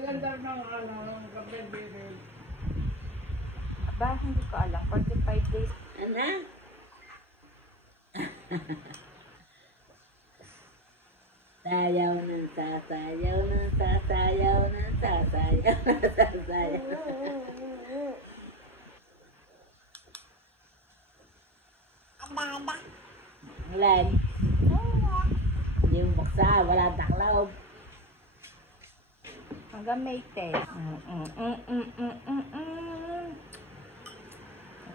Ilan daw ng kapatid? Aba, hindi ko alam. 45 days. Ano? Sayaw ng sasayaw ng sasayaw ng sasayaw ng sasayaw. Ilan? Hindi mo buksa, wala taklaw. Hanggang May 10.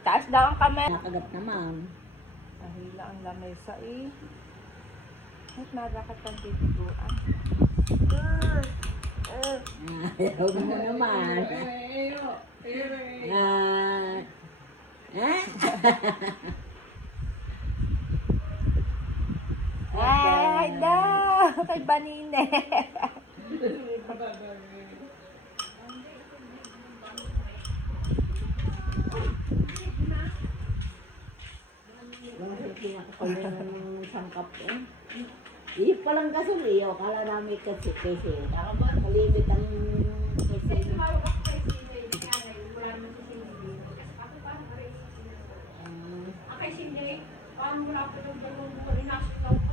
Taas daw ang kamay. Nakagat naman. Ahila ang lamesa eh. At narakat ang titiguan. Ayaw mo naman. Ay, daw! Kay Banine. Yung sangkap eh. Iyo palang kasuliyo, kala namin kasi. Malimit ang kasi. Paano mo na ako yung dalawang buwan inasok